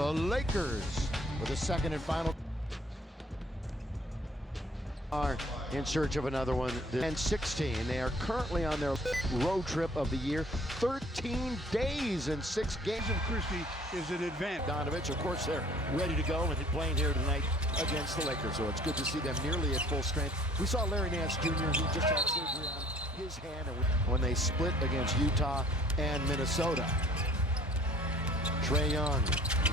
The Lakers for the second and final are in search of another one. And 16. They are currently on their road trip of the year. 13 days and 6 games. And Christie is an advantage. Donovich, of course, they're ready to go and playing here tonight against the Lakers. So it's good to see them nearly at full strength. We saw Larry Nance Jr. He just had surgery on his hand when they split against Utah and Minnesota. Trae Young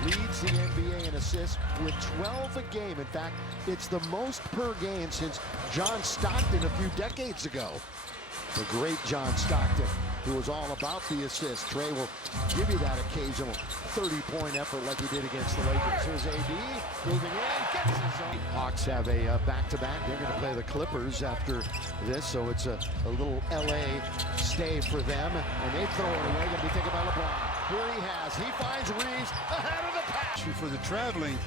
leads the NBA in assists with 12 a game. In fact, it's the most per game since John Stockton a few decades ago. The great John Stockton, who was all about the assist. Trae will give you that occasional 30-point effort like he did against the Lakers. Here's AD moving in, gets his own. Hawks have a back-to-back. They're going to play the Clippers after this, so it's a little LA stay for them. And they throw it away, going to be taken by LeBron. Here he finds Reeves ahead of the pass. For the traveling,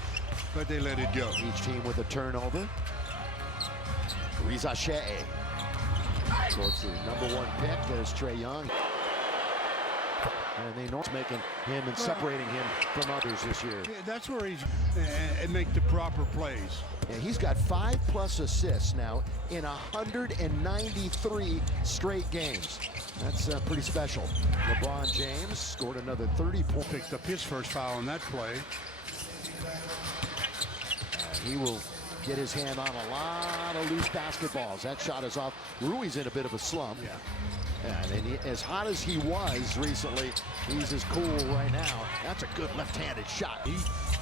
but they let it go. Each team with a turnover. Reza Shea. Goes to the #1 pick. There's Trae Young. And they know it's making him and separating him from others this year. Yeah, that's where he's and make the proper plays. Yeah, he's got 5+ assists now in 193 straight games. That's pretty special. LeBron James scored another 30 points. Picked up his first foul on that play. He will get his hand on a lot of loose basketballs. That shot is off. Rui's in a bit of a slump. Yeah. And he, as hot as he was recently, he's as cool right now. That's a good left-handed shot.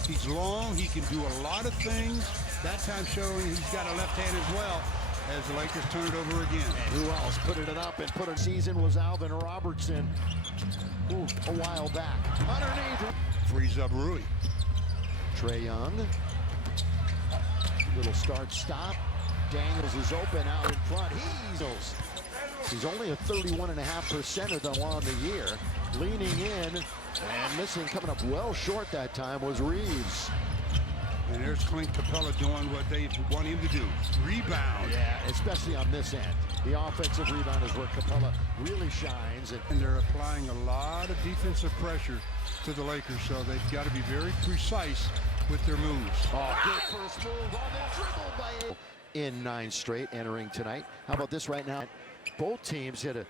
He's long. He can do a lot of things. That time showing he's got a left hand as well as the Lakers turn it over again. And who else put it up and put a season was Alvin Robertson a while back. Underneath. Frees up Rui. Trae Young. Little start-stop. Daniels is open out in front. He's only a 31.5% though on the year. Leaning in and missing, coming up well short that time was Reeves. And there's Clint Capella doing what they want him to do. Rebound. Yeah, especially on this end. The offensive rebound is where Capella really shines. And they're applying a lot of defensive pressure to the Lakers, so they've got to be very precise with their moves. Oh, good first move on the dribble by in 9 straight entering tonight. How about this right now? Both teams hit a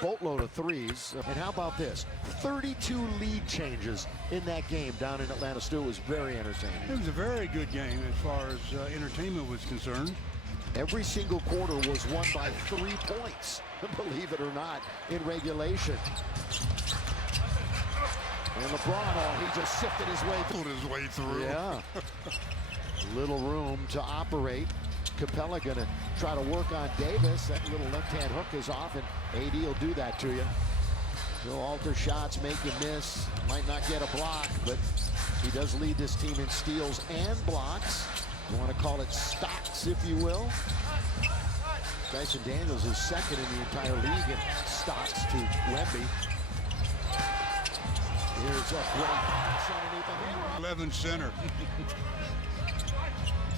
boatload of threes. And how about this? 32 lead changes in that game down in Atlanta. Stu, was very entertaining. It was a very good game as far as entertainment was concerned. Every single quarter was won by 3 points, believe it or not, in regulation. And LeBron, he just sifted his way through. Yeah. Little room to operate. Capella gonna try to work on Davis. That little left-hand hook is off, and AD will do that to you. He'll alter shots, make you miss. Might not get a block, but he does lead this team in steals and blocks. You want to call it stocks, if you will. Dyson Daniels is second in the entire league in stocks to Wemby. Here's a great pass underneath the hammer. 11 center.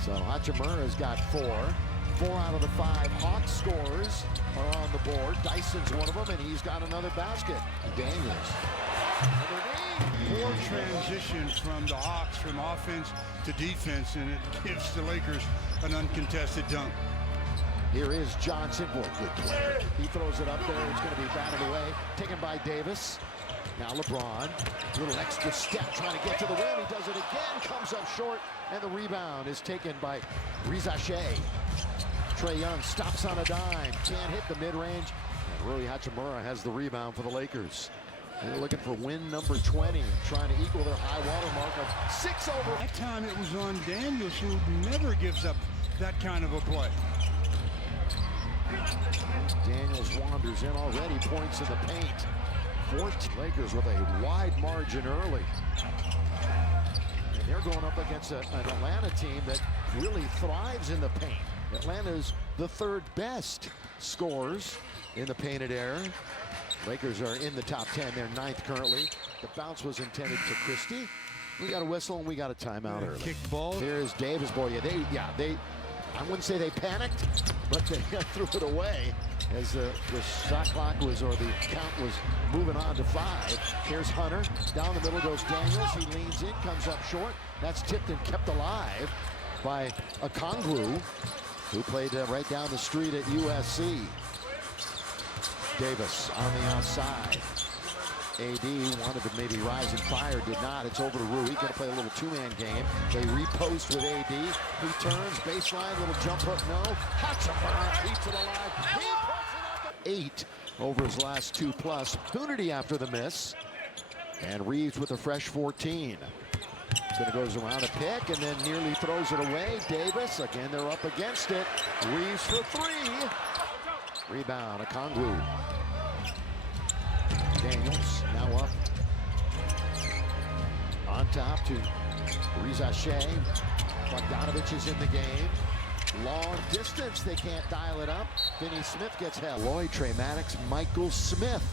So Hachimura's got 4. 4 out of the 5 Hawks scores are on the board. Dyson's one of them, and he's got another basket. Daniels. More transition from the Hawks from offense to defense, and it gives the Lakers an uncontested dunk. Here is Johnson. Boy, good play. He throws it up there. It's going to be batted away. Taken by Davis. Now LeBron, a little extra step trying to get to the rim. He does it again, comes up short, and the rebound is taken by Reza Shea. Trae Young stops on a dime, can't hit the mid-range. And Rui Hachimura has the rebound for the Lakers. They're looking for win number 20, trying to equal their high water mark of 6 over. That time it was on Daniels, who never gives up that kind of a play. Daniels wanders in already, points in the paint. 14 Lakers with a wide margin early. And they're going up against an Atlanta team that really thrives in the paint. Atlanta's the 3rd best scorers in the painted area. Lakers are in the top 10. They're 9th currently. The bounce was intended to Christie. We got a whistle and we got a timeout early. Kick ball. Here's Davis. Boy, I wouldn't say they panicked, but they threw it away as the shot clock was, or the count was moving on to 5. Here's Hunter. Down the middle goes Daniels. He leans in, comes up short. That's tipped and kept alive by Okongwu, who played right down the street at USC. Davis on the outside. AD wanted to maybe rise and fire, did not. It's over to Rui. Going to play a little two-man game. They repost with AD. He turns, baseline, little jump hook, no. Hachimura keeps it alive. He puts it up. 8 over his last 2+. Hoonerty after the miss. And Reeves with a fresh 14. Then it goes around a pick and then nearly throws it away. Davis, again, they're up against it. Reeves for 3. Rebound, Okongwu. Daniels now up on top to Reza Shea. Bogdanovich is in the game. Long distance, they can't dial it up. Finney Smith gets held. Lloyd, Trey Maddox, Michael Smith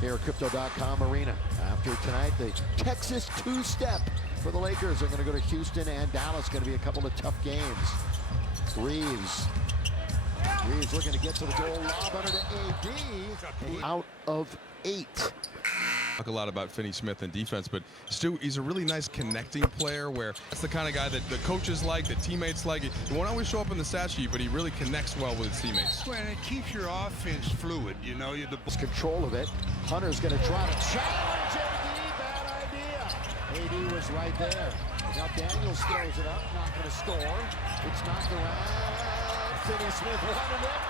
here at Crypto.com Arena. After tonight, the Texas two-step for the Lakers. They're going to go to Houston and Dallas. Going to be a couple of tough games. Reeves looking to get to the goal. Lob under to AD. Out of 8. Talk a lot about Finney Smith and defense, but Stu, he's a really nice connecting player where that's the kind of guy that the coaches like, the teammates like. He won't always show up in the stat sheet, but he really connects well with his teammates. Well, and it keeps your offense fluid, you know. You're the control of it. Hunter's going to try to challenge AD. Bad idea. AD was right there. Now Daniels throws it up, not going to score. It's knocked around. Finney Smith running it.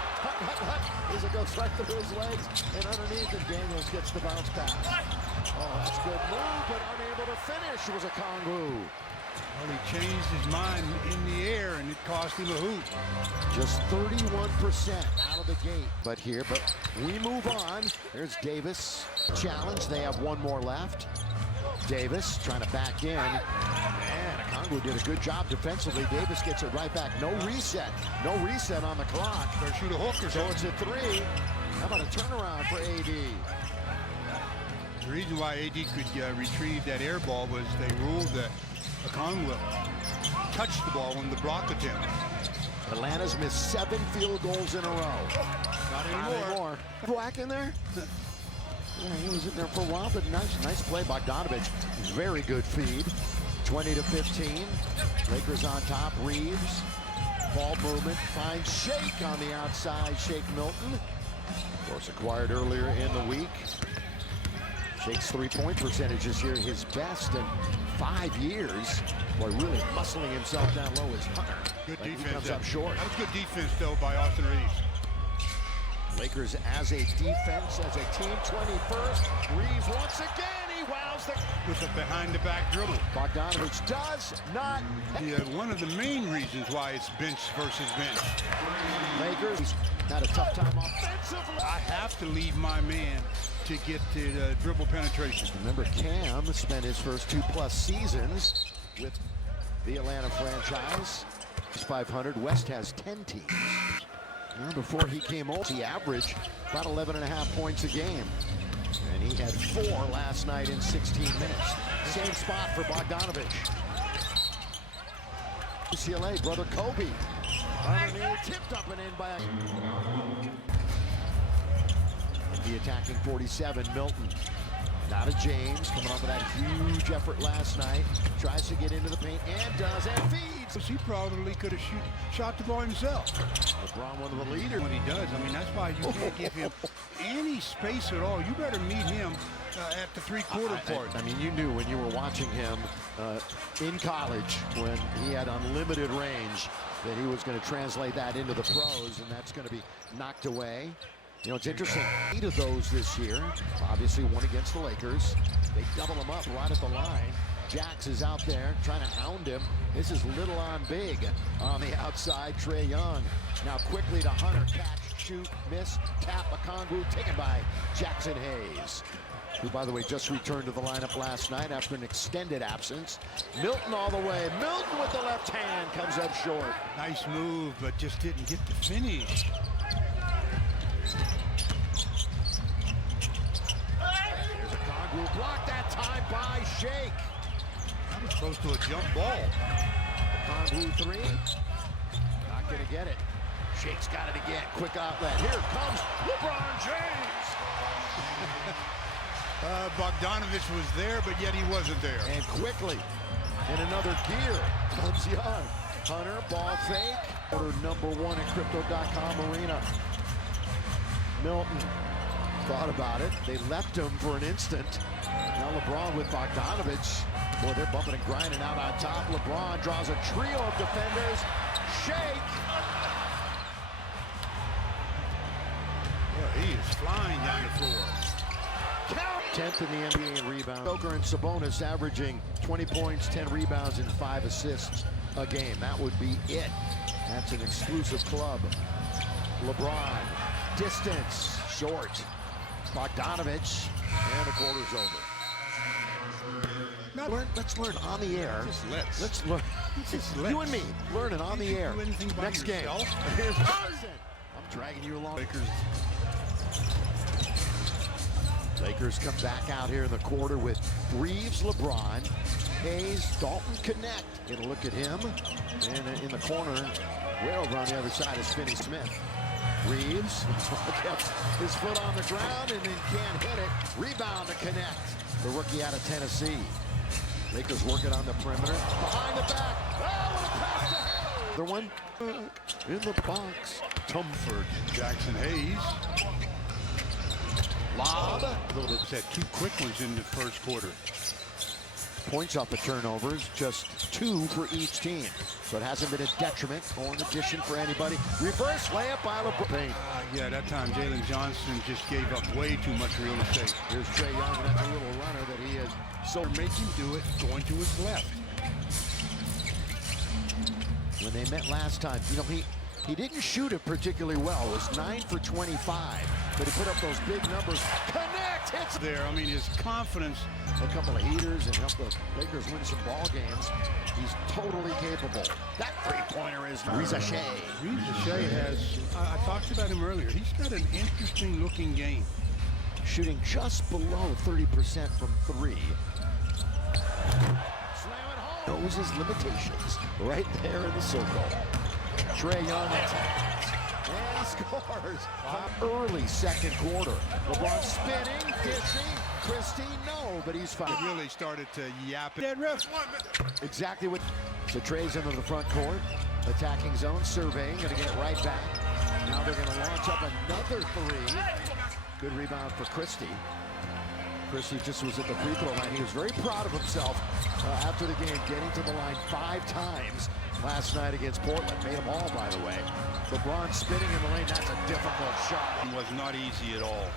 As it goes right through his legs and underneath, and Daniels gets the bounce pass. Oh, that's a good move, but unable to finish was Okongwu. Well, he changed his mind in the air, and it cost him a hoop. Just 31% out of the gate. But we move on. There's Davis. Challenge. They have one more left. Davis trying to back in. Man, Okongwu did a good job defensively. Davis gets it right back. No reset. No reset on the clock. Better shoot a hook or So something. it's a 3. How about a turnaround for AD? The reason why AD could retrieve that air ball was they ruled that Okongwu touched the ball in the block attempt. Atlanta's missed 7 field goals in a row. Not anymore. Black in there? Yeah, he was in there for a while, but nice play. Bogdanovich, very good feed. 20-15. Lakers on top. Reeves. Ball movement. Finds Shake on the outside. Shake Milton. Of course, acquired earlier in the week. Shake's three-point percentage this year, his best in 5 years. Boy, really muscling himself down low is Hunter. Good But defense. He comes up short. That was good defense, though, by Austin Reeves. Lakers as a defense, as a team, 21st. Reeves once again, he wows the... With a behind-the-back dribble. Bogdanovich does not... One of the main reasons why it's bench versus bench. Lakers had a tough time offensively. I have to leave my man to get the dribble penetration. Remember, Cam spent his first 2+ seasons with the Atlanta franchise. He's 500. West has 10 teams. Well, before he came over, he averaged about 11.5 points a game. And he had 4 last night in 16 minutes. Same spot for Bogdanovich. UCLA, brother Kobe. Underneath, tipped up and in by the attacking 47, Milton. Now to James, coming off of that huge effort last night. Tries to get into the paint and does, and feeds. He probably could have shot the ball himself. LeBron, one of the leaders. What he does, I mean, that's why you can't give him any space at all. You better meet him at the three-quarter part. I mean, you knew when you were watching him in college, when he had unlimited range, that he was going to translate that into the pros, and that's going to be knocked away. You know, it's interesting, 8 of those this year. Obviously, one against the Lakers. They double him up right at the line. Jax is out there trying to hound him. This is little on big on the outside. Trae Young now quickly to Hunter. Catch, shoot, miss, tap. Okongwu taken by Jackson Hayes, who, by the way, just returned to the lineup last night after an extended absence. Milton all the way. Milton with the left hand comes up short. Nice move, but just didn't get the finish. There's Okongwu blocked that time by Shake. That was close to a jump ball. Okongwu 3. Not gonna get it. Shake's got it again. Quick outlet. Here comes LeBron James. Bogdanovich was there, but yet he wasn't there. And quickly, in another gear, comes Young. Hunter, ball fake. Order #1 at Crypto.com Arena. Milton thought about it. They left him for an instant. Now LeBron with Bogdanovich. Boy, they're bumping and grinding out on top. LeBron draws a trio of defenders. Shake. Well, he is flying down the floor. 10th in the NBA in rebound. Joker and Sabonis averaging 20 points, 10 rebounds, and 5 assists a game. That would be it. That's an exclusive club. LeBron, distance, short. Bogdanovich, and the quarter's over. Let's learn on the air. Let's learn. You and me learning on the air. Next game. Here's Johnson. I'm dragging you along. Lakers come back out here in the quarter with Reeves, LeBron, Hayes, Dalton connect. Get a look at him. And in the corner, way over on the other side is Finney-Smith. Reeves kept his foot on the ground and then can't hit it. Rebound to connect. The rookie out of Tennessee. Lakers working on the perimeter. Behind the back. Oh, what a pass to Hayes. Another one in the box. Tumford, Jackson Hayes. Lob. Had 2 quick ones in the first quarter. Points off the turnovers, just 2 for each team. So it hasn't been a detriment or an addition for anybody. Reverse layup by LeBron. Yeah, that time Jalen Johnson just gave up way too much real estate. Here's Trae Young, and that's a little runner that he is. So make him do it going to his left. When they met last time, you know, he didn't shoot it particularly well. It was 9 for 25, but he put up those big numbers. Connect, hits There, I mean, his confidence. a couple of heaters and help the Lakers win some ball games. He's totally capable. That three-pointer is Reza Shea. Reza Shea has, I talked about him earlier, he's got an interesting looking game. Shooting just below 30% from 3. Slam it home. Knows his limitations right there in the circle. Trae Young attacks. And he scores. Early second quarter. LeBron spinning, dishing. Christie, no, but he's fine. He really started to yap it. Dead ref. Exactly what. So Trae's into the front court. Attacking zone, surveying, gonna get it right back. Now they're gonna launch up another 3. Good rebound for Christie. Christie just was at the free throw line. He was very proud of himself after the game, getting to the line 5 times last night against Portland. Made them all, by the way. LeBron spinning in the lane. That's a difficult shot. It was not easy at all.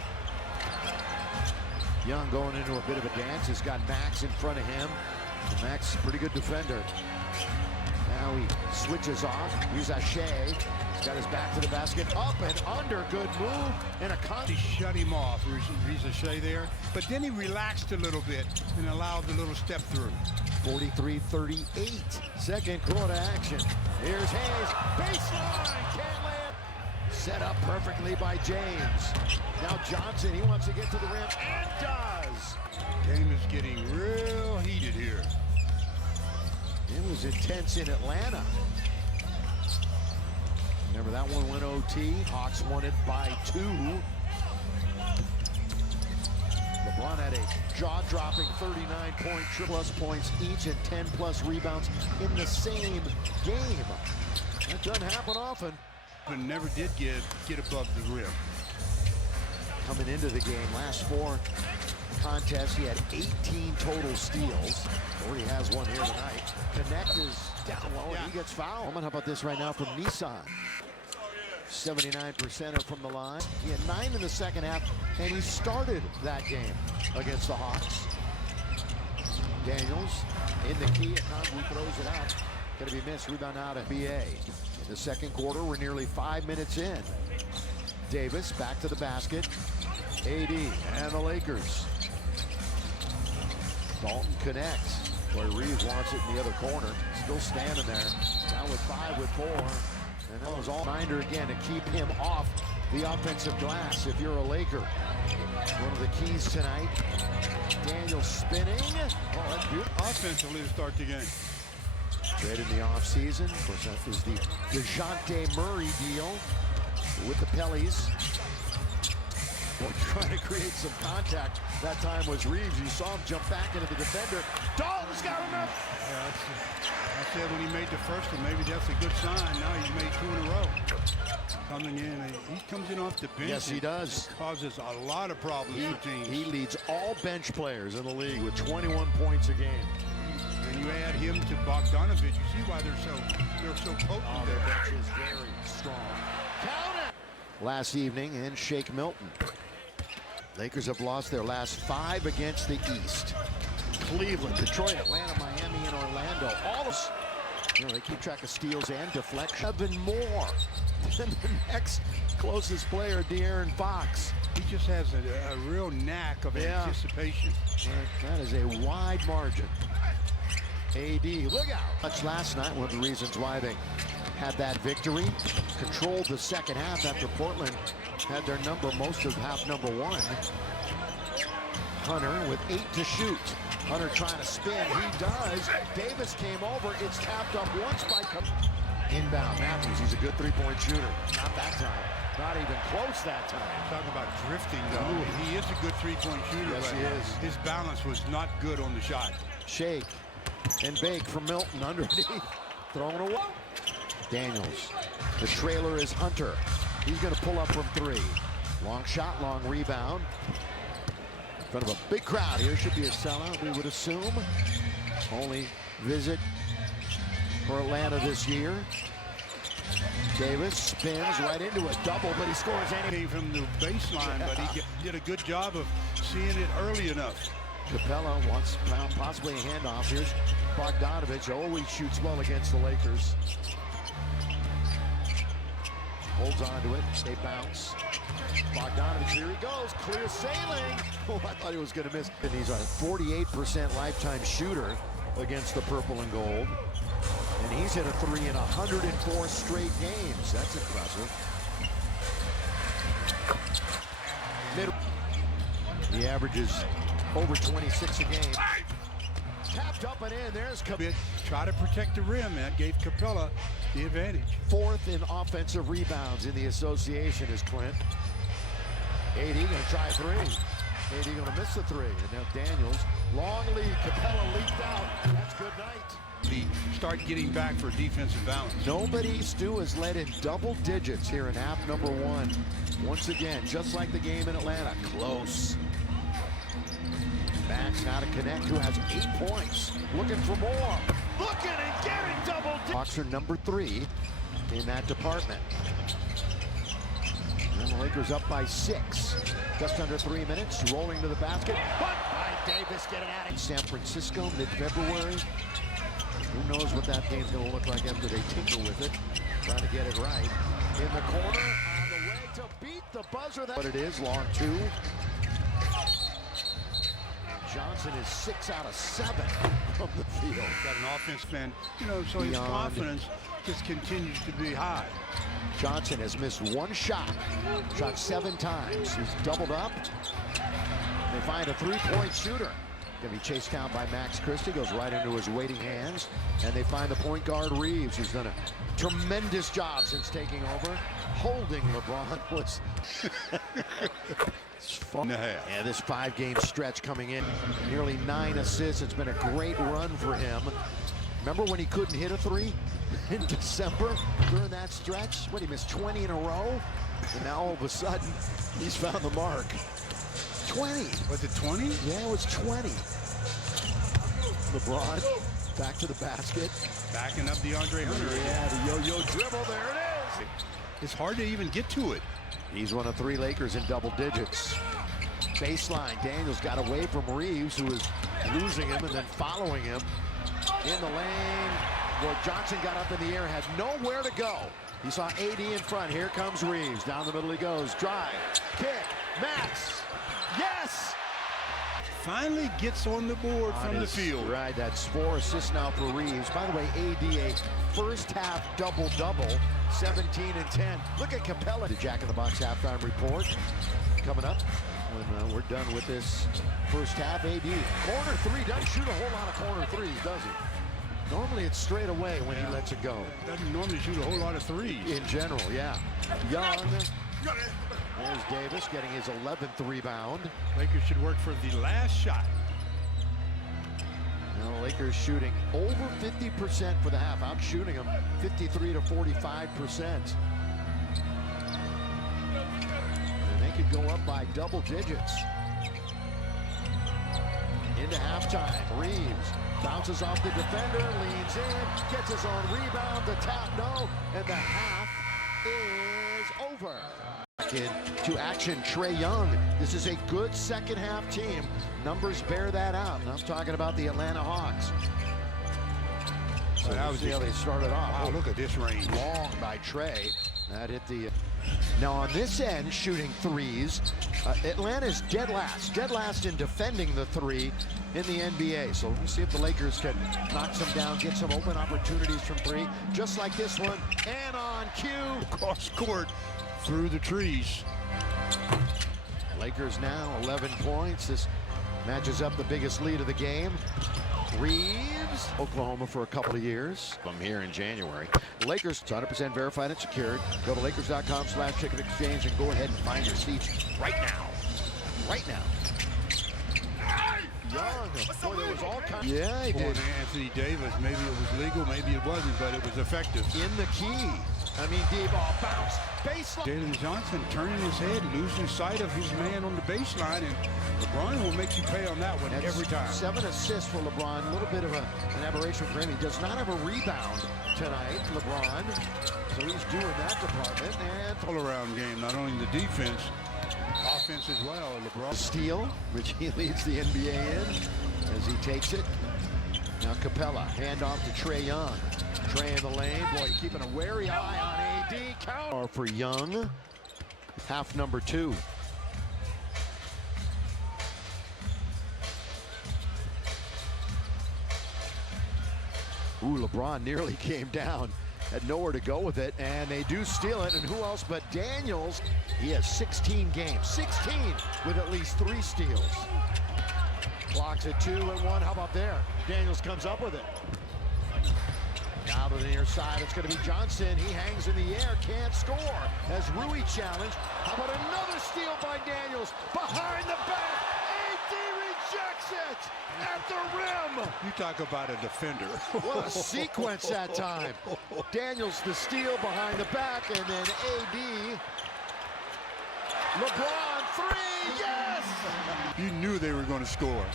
Young going into a bit of a dance. Has got Max in front of him. And Max is a pretty good defender. Now he switches off. Here's Shea. He's got his back to the basket. Up and under. Good move. And a He shut him off, Reza Shea there. But then he relaxed a little bit and allowed the little step through. 43-38. Second quarter action. Here's Hayes. Baseline. Can't land. Set up perfectly by James. Now Johnson. He wants to get to the rim and does. Game is getting real heated here. It was intense in Atlanta. Remember that one went OT. Hawks won it by 2. LeBron had a jaw-dropping 39-point plus points each and 10-plus rebounds in the same game. That doesn't happen often. But never did get above the rim. Coming into the game, last 4 contests, he had 18 total steals. Already has one here tonight. Connect is down low, and he gets fouled. How about this right now from Nissan? 79% from the line. He had 9 in the second half, and he started that game against the Hawks. Daniels in the key. Conley throws it out. Going to be missed. Rebound out of BA. In the second quarter, we're nearly 5 minutes in. Davis back to the basket. AD and the Lakers. Dalton connects. Boy, Reeves wants it in the other corner. Still standing there. Now with 5 with 4. And that was all reminder again to keep him off the offensive glass if you're a Laker. One of the keys tonight. Daniel spinning. Oh, that's beautiful. Offensively to start the game. Trade in the offseason. Of course, that was the DeJounte Murray deal with the Pellies. Well, trying to create some contact. That time was Reeves. You saw him jump back into the defender. Dalton's got him up. Yeah, I said when he made the first one, maybe that's a good sign. Now he's made 2 in a row. Coming in, he comes in off the bench. Yes, he does. Causes a lot of problems for teams. He leads all bench players in the league with 21 points a game. And you add him to Bogdanovich, you see why they're so potent. Oh, their bench is very strong. Count it! Last evening in Shake Milton. Lakers have lost their last 5 against the East. Cleveland, Detroit, Atlanta, Miami, and Orlando. All of, they keep track of steals and deflections. 7 more than the next closest player, De'Aaron Fox. He just has a real knack of anticipation. That is a wide margin. AD, look out! Much last night, one of the reasons why they had that victory. Controlled the second half after Portland had their number most of half number 1. Hunter with 8 to shoot. Hunter trying to spin. He does. Davis came over. It's tapped up once by inbound. Matthews, he's a good three-point shooter. Not that time. Not even close that time. Talking about drifting, though. He is a good three-point shooter. Yes, but he is. His balance was not good on the shot. Shake and bake from Milton underneath. Throwing away. Daniels. The trailer is Hunter. He's going to pull up from 3. Long shot, long rebound. In front of a big crowd here. Should be a sellout, we would assume. Only visit for Atlanta this year. Davis spins right into a double, but he scores Came from the baseline, but he did a good job of seeing it early enough. Capella wants possibly a handoff. Here's Bogdanovich. Always shoots well against the Lakers. Holds on to it. They bounce. Bogdanovich, here he goes. Clear sailing. Oh, I thought he was going to miss. And he's a 48% lifetime shooter against the purple and gold. And he's hit a 3 in 104 straight games. That's impressive. He averages over 26 a game. Tapped up and in. There's Capella. Try to protect the rim. That gave Capella the advantage. 4th in offensive rebounds in the association is Clint. AD going to try 3. AD going to miss the 3. And now Daniels. Long lead. Capella leaked out. That's good night. Start getting back for defensive balance. Nobody, Stu, has led in double digits here in half number 1. Once again, just like the game in Atlanta. Close. Max now to connect, who has 8 points. Looking for more. Looking and getting double digits. Hawks are number 3 in that department. And the Lakers up by 6. Just under 3 minutes. Rolling to the basket. But by Davis getting out of San Francisco mid-February. Who knows what that game's going to look like after they tinker with it. Trying to get it right. In the corner. On the way to beat the buzzer. But it is long 2. Johnson is 6 out of 7 from the field. Got an offense fan, so his confidence just continues to be high. Johnson has missed 1 shot. Shot 7 times. He's doubled up. They find a 3-point shooter. Gonna be chased down by Max Christie. Goes right into his waiting hands. And they find the point guard Reeves, who's done a tremendous job since taking over. Holding LeBron was fun. Yeah, this 5-game stretch coming in. Nearly 9 assists. It's been a great run for him. Remember when he couldn't hit a 3 in December during that stretch? What, he missed 20 in a row? And now all of a sudden, he's found the mark. 20. Was it 20? Yeah, it was 20. LeBron back to the basket. Backing up DeAndre Hunter. Yeah, the yo-yo dribble. There it is. It's hard to even get to it. He's one of 3 Lakers in double digits. Baseline, Daniels got away from Reeves, who was losing him and then following him in the lane. Well, Johnson got up in the air, had nowhere to go. He saw AD in front. Here comes Reeves. Down the middle he goes. Drive, kick, Max. Yes! Finally gets on the board from the field. Right, that's 4 assists now for Reeves. By the way, AD, a first half double-double, 17 and 10. Look at Capella. The Jack in the Box halftime report coming up when we're done with this first half. AD, corner 3, doesn't shoot a whole lot of corner 3s, does he? Normally it's straight away when he lets it go. Doesn't normally shoot a whole lot of threes. In general, yeah. Young. There's Davis getting his 11th rebound. Lakers should work for the last shot. Now Lakers shooting over 50% for the half, out shooting them 53 to 45%. And they could go up by double digits. Into halftime, Reeves bounces off the defender, leans in, gets his own rebound, the tap no, and the half is over. To action, Trae Young. This is a good second half team. Numbers bear that out, and I'm talking about the Atlanta Hawks. So that was see how they started off. Wow, look at this range. Long by Trae. That hit the... Now on this end, shooting threes, Atlanta's dead last in defending the three in the NBA. So we'll see if the Lakers can knock some down, get some open opportunities from three, just like this one. And on cue, Cross court through the trees. Lakers now 11 points. This matches up the biggest lead of the game. Reeves, Oklahoma for a couple of years. I'm here in January. Lakers, 100% verified and secured. Go to Lakers.com/ticket exchange and go ahead and find your seats right now. Right now. Young, boy, there was all kinds. Yeah, he did. Anthony Davis, maybe it was legal, maybe it wasn't, but it was effective. In the key. I mean, D-ball bounce, baseline. Jalen Johnson turning his head, losing sight of his man on the baseline, and LeBron will make you pay on that one. That's every time. 7 assists for LeBron. A little bit of an aberration for him. He does not have a rebound tonight, LeBron. So he's doing that department. And All-around game, not only the defense, offense as well. LeBron. Steal, which he leads the NBA in as he takes it. Now Capella, handoff to Trae Young. Trae in the lane. Boy, keeping a wary eye on AD. Counter for Young. Half number 2. Ooh, LeBron nearly came down. Had nowhere to go with it, and they do steal it. And who else but Daniels? He has 16 games. 16 with at least 3 steals. Clock's at 2 and 1. How about there? Daniels comes up with it. Now to the near side, it's going to be Johnson. He hangs in the air, can't score. As Rui challenged. How about another steal by Daniels? Behind the back, AD rejects it at the rim. You talk about a defender. What a sequence that time. Daniels the steal behind the back, and then AD. LeBron 3, yes! You knew they were going to score.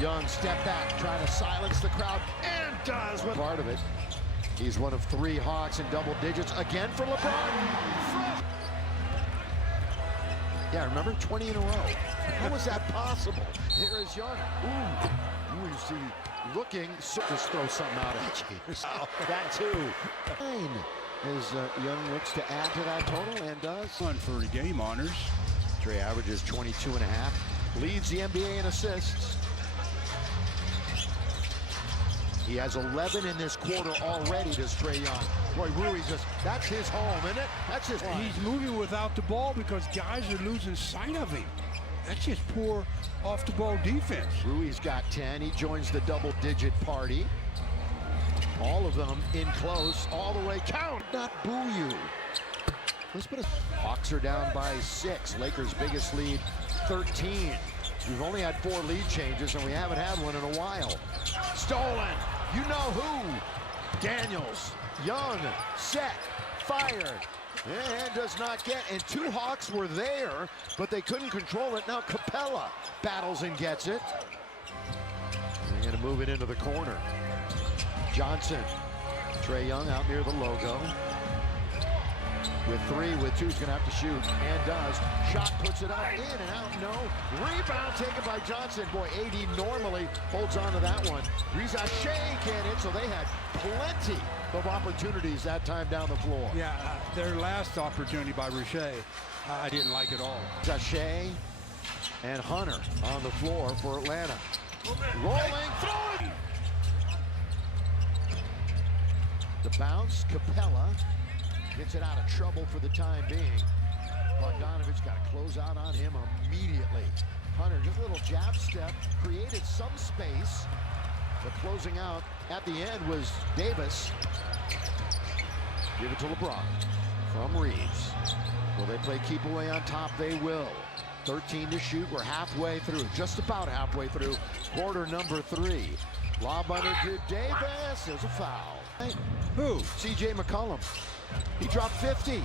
Young step back, trying to silence the crowd, and does with part of it. He's one of 3 Hawks in double digits again for LeBron. Yeah, remember 20 in a row. How was that possible? Here is Young. Ooh, you see, looking. So just throw something out at you. That too. 9 as Young looks to add to that total and does. Fun for game honors. Trae averages 22.5. Leads the NBA in assists. He has 11 in this quarter already, does Trae Young. Boy, Rui just, that's his home, isn't it? That's his home. He's moving without the ball because guys are losing sight of him. That's just poor off-the-ball defense. Rui's got 10. He joins the double-digit party. All of them in close, all the way. Count, not boo you. Let's put a... Hawks are down by 6. Lakers' biggest lead, 13. We've only had 4 lead changes, and we haven't had one in a while. Stolen. You know who? Daniels. Young. Set. Fired. And does not get. And 2 Hawks were there, but they couldn't control it. Now Capella battles and gets it. They're going to move it into the corner. Johnson. Trae Young out near the logo. With 3, with 2, he's going to have to shoot, and does. Shot puts it up, in and out, no. Rebound taken by Johnson. Boy, AD normally holds on to that one. Reza Shea can't hit, so they had plenty of opportunities that time down the floor. Yeah, their last opportunity by Riche, I didn't like at all. Shea and Hunter on the floor for Atlanta. Rolling, throwing. The bounce, Capella. Gets it out of trouble for the time being. Bogdanovich got to close out on him immediately. Hunter, just a little jab step, created some space, But closing out at the end was Davis. Give it to LeBron from Reeves. Will they play keep away on top? They will. 13 to shoot. We're halfway through, just about halfway through quarter number 3. Lob under to Davis. There's a foul. Who? C.J. McCollum. He dropped 50.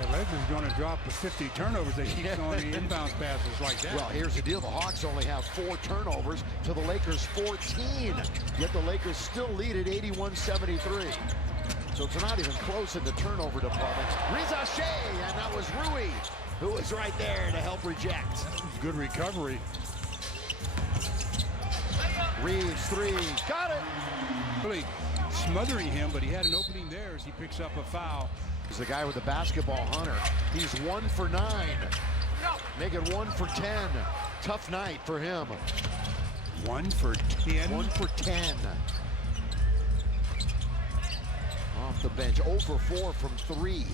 The Lakers going to drop the 50 turnovers. They keep throwing the inbounds passes like that. Well, here's the deal. The Hawks only have 4 turnovers to the Lakers 14. Yet the Lakers still lead at 81-73. So it's not even close in the turnover department. Reza Shea, and that was Rui, who was right there to help reject. Good recovery. Reeves, 3, got it. Really smothering him, but he had an opening there as he picks up a foul. He's the guy with the basketball, Hunter. He's 1 for 9. Make it 1 for 10. Tough night for him. 1 for 10. 1 for 10. Off the bench, 0 for 4 from 3.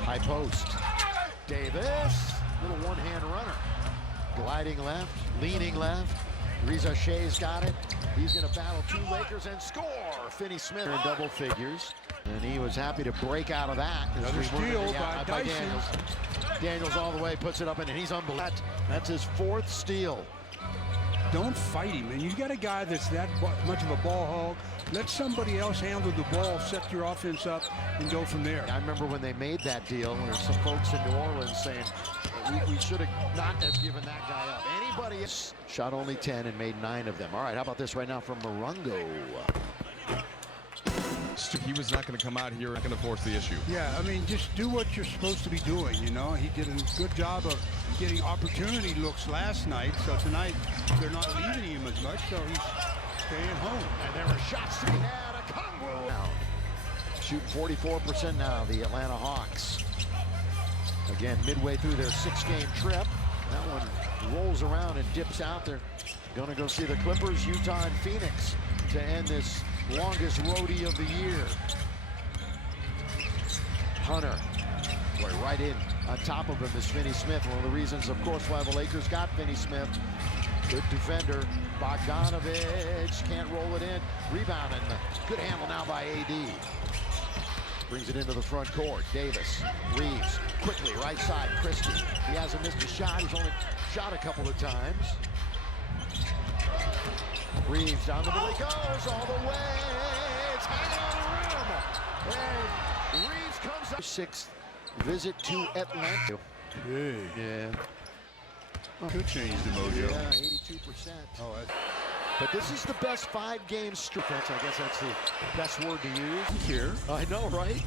High post. Davis, little one-hand runner. Gliding left, leaning left. Reza Shea's got it. He's going to battle 2 Lakers and score. Finney Smith in double figures. And he was happy to break out of that. Another steal by Dyson. Daniels. Daniels all the way, puts it up, and he's unbelievable. That's his 4th steal. Don't fight him, and you got a guy that's that much of a ball hog. Let somebody else handle the ball, set your offense up, and go from there. I remember when they made that deal, there were some folks in New Orleans saying, we should have not have given that guy up. Anybody else shot only 10 and made 9 of them. All right, how about this right now from Morongo? He was not going to come out here, not going to force the issue. Yeah, I mean, just do what you're supposed to be doing, you know. He did a good job of getting opportunity looks last night, so tonight they're not leaving him as much, so he's staying home. And there were shots to be had. A Congo. Shooting 44% now, the Atlanta Hawks. Again, midway through their 6-game trip. That one rolls around and dips out. They're going to go see the Clippers, Utah, and Phoenix to end this longest roadie of the year. Hunter, boy, right in on top of him is Finney Smith. One of the reasons, of course, why the Lakers got Finney Smith. Good defender. Bogdanovich can't roll it in. Rebound, and good handle now by AD. Brings it into the front court. Davis, Reeves, quickly, right side, Christie. He hasn't missed a shot. He's only shot a couple of times. Reeves down the middle, he goes all the way. It's hanging on the rim. And Reeves comes up. 6th visit to Atlanta. Hey. Yeah. Could change the mojo. Yeah, 82%. Oh, But this is the best 5-game streak. I guess that's the best word to use. here. I know, right?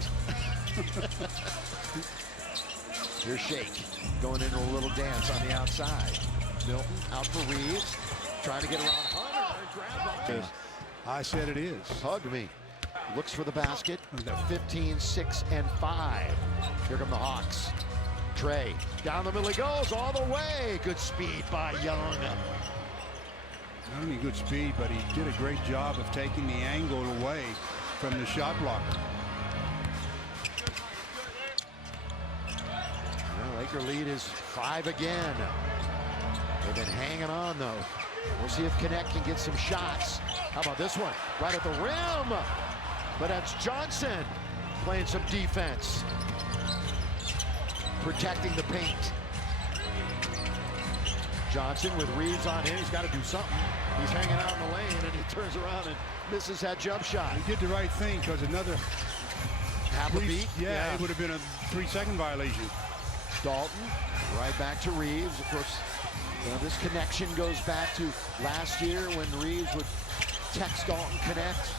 Here's Shake going into a little dance on the outside. Milton out for Reeves. Trying to get around Hunter. Grab I said it is. Hug me. Looks for the basket. 15, 6, and 5. Here come the Hawks. Trey down the middle he goes all the way. Good speed by Young. Not only good speed, but he did a great job of taking the angle away from the shot blocker. Well, Laker lead is 5 again. They've been hanging on though. We'll see if Connect can get some shots. How about this one? Right at the rim. But that's Johnson playing some defense. Protecting the paint. Johnson with Reeves on him. He's got to do something. He's hanging out in the lane and he turns around and misses that jump shot. He did the right thing because another half a beat. Yeah, it would have been a 3-second violation. Dalton right back to Reeves. Of course, this connection goes back to last year when Reeves would text Dalton Connect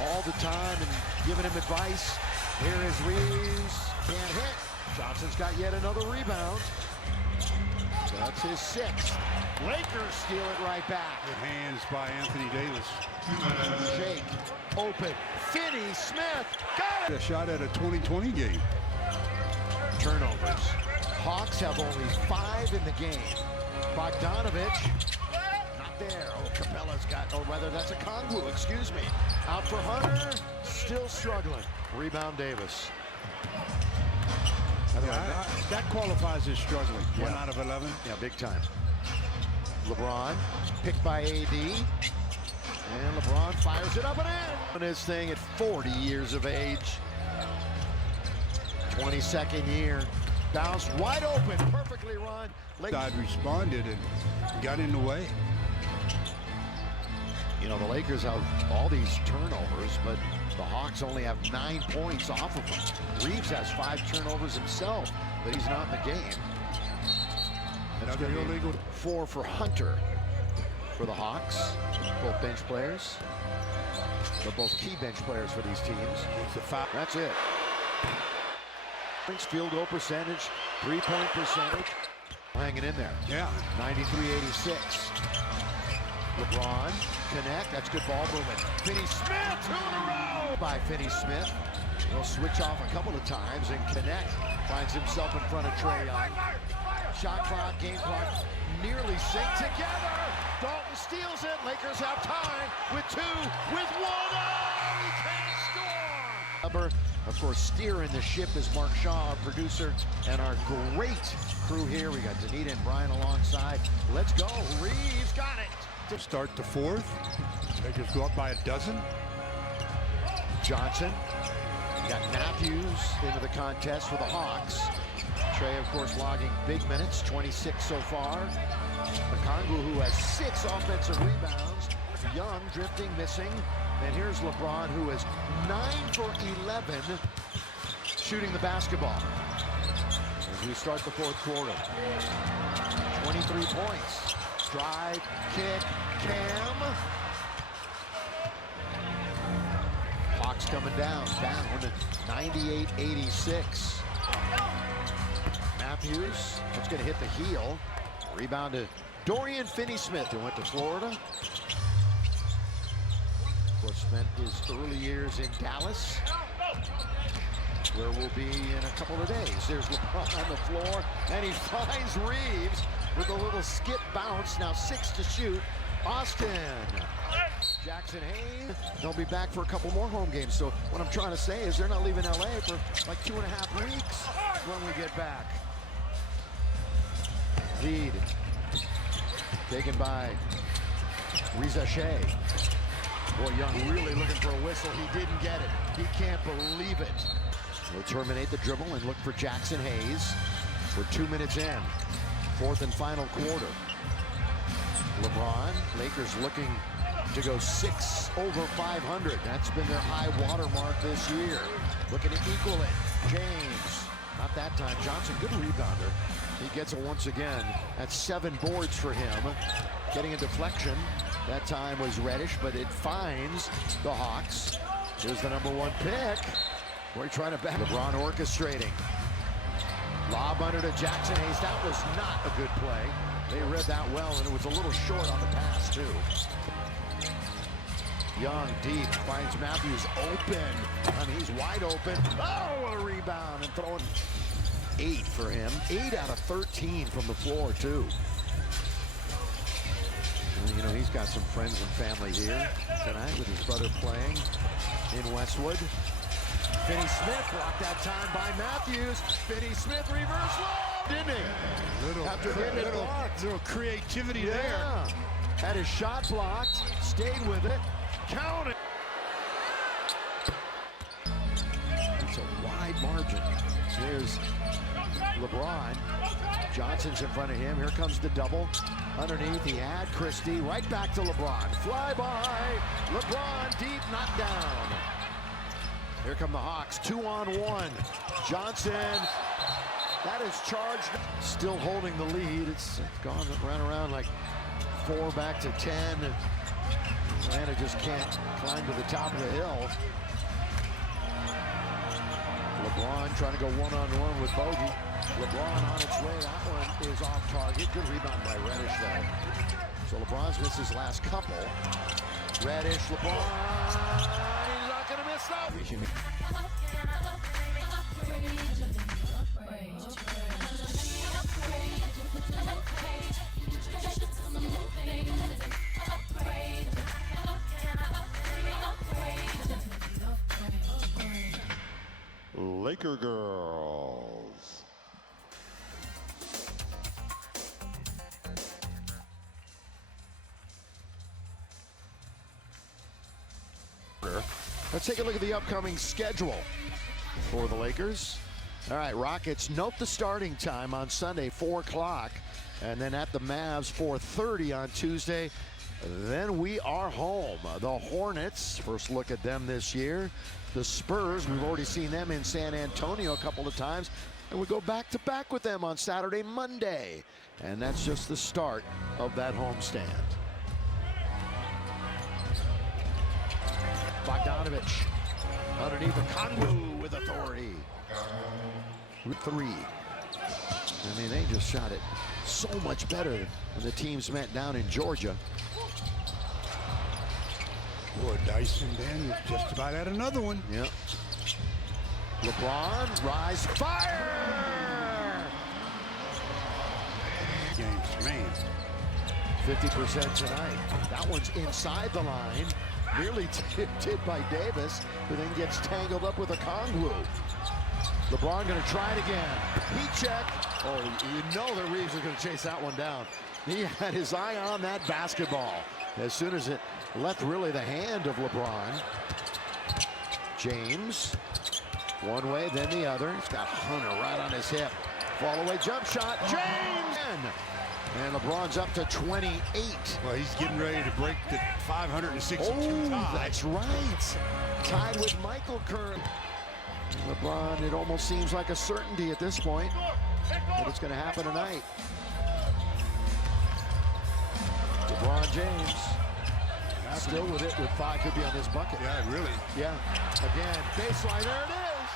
all the time and giving him advice. Here is Reeves. Can't hit. Johnson's got yet another rebound. That's his 6th. Lakers steal it right back. Good hands by Anthony Davis. Shake. Open. Finney Smith. Got it. A shot at a 2020 game. Turnovers. Hawks have only 5 in the game. Bogdanovich. Not there. Oh, Capella's got, or rather that's a Kongwu, excuse me. Out for Hunter. Still struggling. Rebound Davis. That qualifies as struggling. 1 out of 11. Yeah, big time. LeBron, picked by AD. And LeBron fires it up and in. On his thing at 40 years of age. 22nd year. Bounce wide open, perfectly run. Side responded and got in the way. You know, the Lakers have all these turnovers, but the Hawks only have 9 points off of them. Reeves has 5 turnovers himself, but he's not in the game. That's going to be illegal. 4 for Hunter for the Hawks, both bench players. They're both key bench players for these teams. It's a foul. That's it. Field goal percentage, 3-point percentage, hanging in there. Yeah. 93-86. LeBron, connect, that's good ball movement. Finney-Smith, 2 in a row by Finney-Smith. He'll switch off a couple of times and connect. Finds himself in front of Trae Young. Shot clock, game clock, nearly sync together. Dalton steals it. Lakers have time with 2, with 1. Oh, he can't score. Of course, steering the ship is Mark Shaw, our producer, and our great crew here. We got Danita and Brian alongside. Let's go. Reeves got it. To start the 4th, Lakers go up by a dozen. Johnson. You got Matthews into the contest for the Hawks. Trae, of course, logging big minutes, 26 so far. Okongwu, who has 6 offensive rebounds. Young drifting, missing. And here's LeBron, who is 9 for 11 shooting the basketball. As we start the 4th quarter. 23 points. Drive, kick, Cam. Hawks coming down 98-86. Matthews, that's going to hit the heel. Rebound to Dorian Finney-Smith, who went to Florida. Of course, spent his early years in Dallas, where we'll be in a couple of days. There's LeBron on the floor, and he finds Reeves with a little skip bounce. Now 6 to shoot. Austin. Jackson Hayes. They'll be back for a couple more home games. So what I'm trying to say is they're not leaving LA for like 2.5 weeks when we get back. Lead taken by Reza Shea. Boy, Young really looking for a whistle. He didn't get it. He can't believe it. We'll terminate the dribble and look for Jackson Hayes. We're 2 minutes in. 4th and final quarter. LeBron, Lakers looking to go 6 over 500. That's been their high water mark this year. Looking to equal it. James, not that time. Johnson, good rebounder. He gets it once again. That's 7 boards for him. Getting a deflection. That time was Reddish, but it finds the Hawks. Here's the #1 pick. We're trying to back. LeBron orchestrating. Lob under to Jackson Hayes. That was not a good play. They read that well, and it was a little short on the pass, too. Young, deep, finds Matthews open. I mean, he's wide open. Oh, what a rebound, and throwing 8 for him. 8 out of 13 from the floor, too. And, you know, he's got some friends and family here tonight with his brother playing in Westwood. Finney-Smith blocked that time by Matthews. Finney-Smith reverse lob, didn't he? After getting it blocked. Little creativity there. Had his shot blocked, stayed with it, counted. It's a wide margin. There's LeBron. Johnson's in front of him. Here comes the double. Underneath, he had Christie. Right back to LeBron. Fly by. LeBron deep, not down. Here come the Hawks, 2-on-1. Johnson, that is charged. Still holding the lead. It's gone around like 4 back to 10. Atlanta just can't climb to the top of the hill. LeBron trying to go one-on-one with Bogey. LeBron on its way. That one is off target. Good rebound by Reddish there. So LeBron's missed his last couple. Reddish, LeBron. He's not going to miss that. Laker girls. Let's take a look at the upcoming schedule for the Lakers. All right, Rockets, note the starting time on Sunday, 4 o'clock. And then at the Mavs, 4:30 on Tuesday. Then we are home. The Hornets, first look at them this year. The Spurs, we've already seen them in San Antonio a couple of times. And we go back-to-back with them on Saturday, Monday. And that's just the start of that homestand. Bogdanovich underneath the Kongwu with authority. With 3. I mean, they just shot it so much better than the teams met down in Georgia. Boy, Dyson then just about had another one. Yep. LeBron, rise, fire! Games, man. 50% tonight. That one's inside the line. Nearly tipped by Davis, who then gets tangled up with a Kongwu. LeBron going to try it again. Heat check. Oh, you know that Reeves is going to chase that one down. He had his eye on that basketball as soon as it left really the hand of LeBron. James, one way, then the other. He's got Hunter right on his hip. Fall away jump shot. James! And LeBron's up to 28. Well, he's getting ready to break the 562 tie. That's right. Tied with Michael Curry. LeBron, it almost seems like a certainty at this point, but it's going to happen tonight. LeBron James still with it, with 5, could be on this bucket. Yeah, really. Yeah, again, baseline, there it is.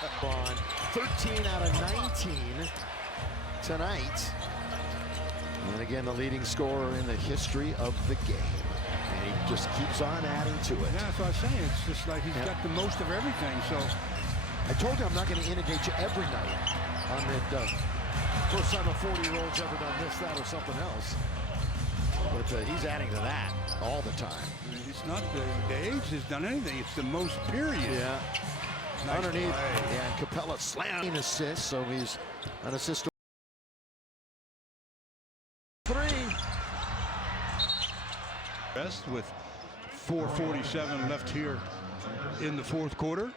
LeBron, 13 out of 19 tonight. And again, the leading scorer in the history of the game. And he just keeps on adding to it. Yeah, that's what I'm saying. It's just like he's got the most of everything. So I told you I'm not going to inundate you every night on that first time a 40-year-old's ever done this, that, or something else. But he's adding to that all the time. It's not the age has done anything. It's the most period. Yeah. Nice Underneath. play. Yeah, and Capella slamming assist, so he's an assist. 3. Best with 4:47 left here in the fourth quarter.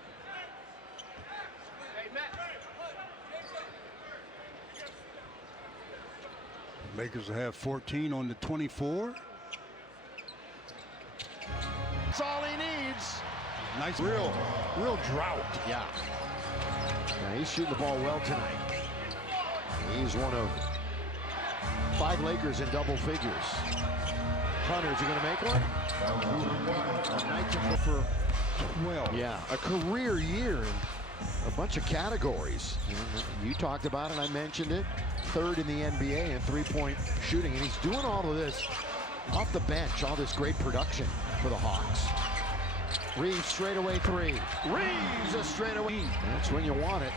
Lakers will have 14 on the 24. That's all he needs. Nice. Real drought. Yeah. Now he's shooting the ball well tonight. He's one of 5 Lakers in double figures. Hunter, is he going to make one? A night for 12. Yeah, a career year in a bunch of categories. You talked about it, I mentioned it. 3rd in the NBA in three-point shooting, and he's doing all of this off the bench, all this great production for the Hawks. Reeves straightaway 3. Reeves a straightaway. That's when you want it.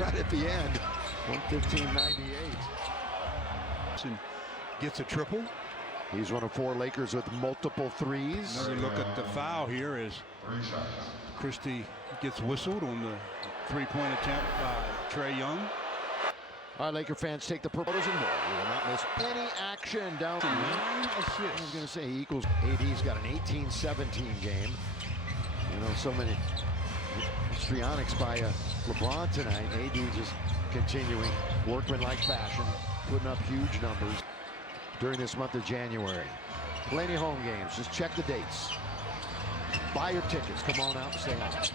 Right at the end. 115.98. Gets a triple. He's one of 4 Lakers with multiple threes. Another look at the foul here as Christie gets whistled on the three-point attempt by Trae Young. All right, Laker fans, take the purples and more. We will not miss any action down to 9 assists. I was going to say he equals. AD's got an 18-17 game. You know, so many histrionics by LeBron tonight. AD just continuing workmanlike fashion, putting up huge numbers during this month of January. Plenty of home games. Just check the dates. Buy your tickets. Come on out and stay on.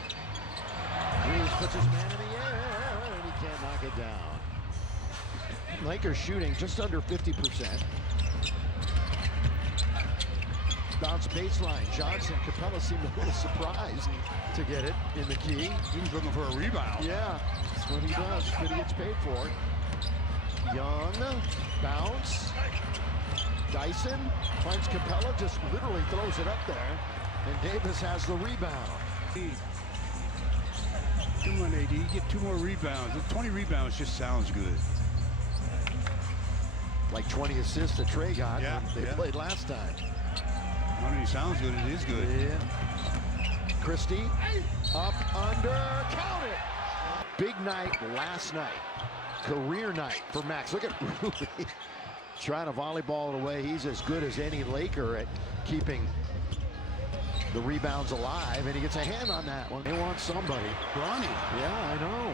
Reeves puts his man in the air, and he can't knock it down. Lakers shooting just under 50%. Bounce baseline. Johnson, Capella seemed a little surprised to get it in the key. He was looking for a rebound. Yeah, that's what he does. That's what he gets paid for. Young, bounce. Dyson finds Capella, just literally throws it up there. And Davis has the rebound. Come on, AD, get 2 more rebounds. 20 rebounds just sounds good. Like 20 assists that Trae got when they played last time. I mean, it sounds good. It is good. Yeah. Christie up under, count it. Big night last night. Career night for Max. Look at Rudy trying to volleyball it away. He's as good as any Laker at keeping The rebound's alive, and he gets a hand on that one. They want somebody. Bronny. Yeah, I know.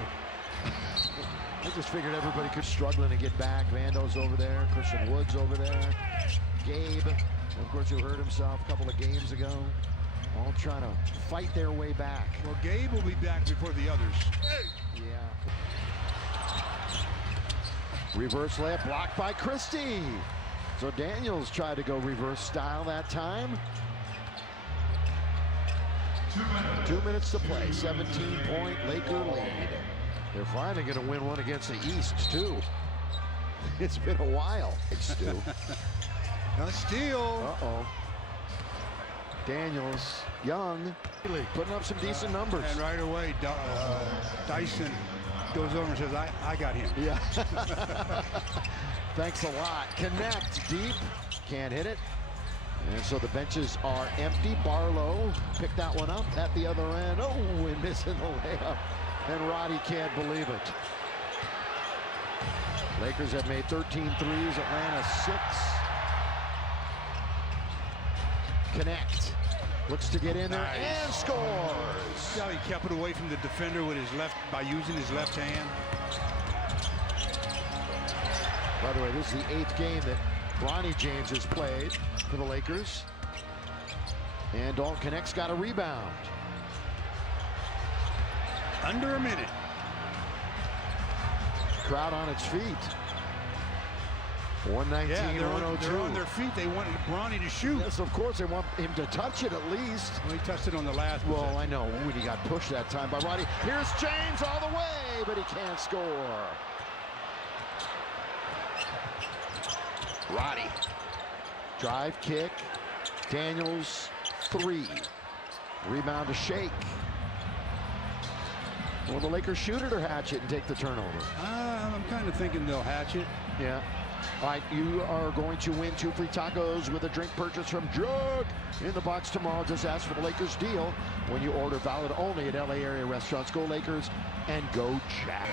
I just figured everybody could struggling to get back. Vando's over there. Christian Wood's over there. Gabe, of course, who hurt himself a couple of games ago. All trying to fight their way back. Well, Gabe will be back before the others. Yeah. Reverse layup blocked by Christie. So Daniels tried to go reverse style that time. 2 minutes to play. 17-point Laker lead. They're finally going to win one against the East, too. It's been a while. It's Stu. A steal. Uh-oh. Daniels, Young, putting up some decent numbers. And right away, Dyson goes over and says, I got him. Yeah. Thanks a lot. Connect deep. Can't hit it. And so the benches are empty. Barlow picked that one up at the other end. Oh, and missing the layup. And Roddy can't believe it. Lakers have made 13 threes. Atlanta 6. Connect. Looks to get in there and scores. Yeah, he kept it away from the defender with his left by using his left hand. By the way, this is the 8th game that Bronny James has played for the Lakers. And Dalton Connect's got a rebound. Under a minute. Crowd on its feet. 119, Yeah, they're 102. on their feet. They want Bronny to shoot. Yes, of course, they want him to touch it at least. Well, he touched it on the last Well, possession. I know when he got pushed that time by Roddy. Here's James all the way, but he can't score. Roddy. Drive, kick. Daniels, 3. Rebound to Shake. Will the Lakers shoot it or hatch it and take the turnover? I'm kind of thinking they'll hatch it. Yeah. All right, you are going to win 2 free tacos with a drink purchase from Jug in the box tomorrow. Just ask for the Lakers deal when you order, valid only at LA area restaurants. Go Lakers and go Jack.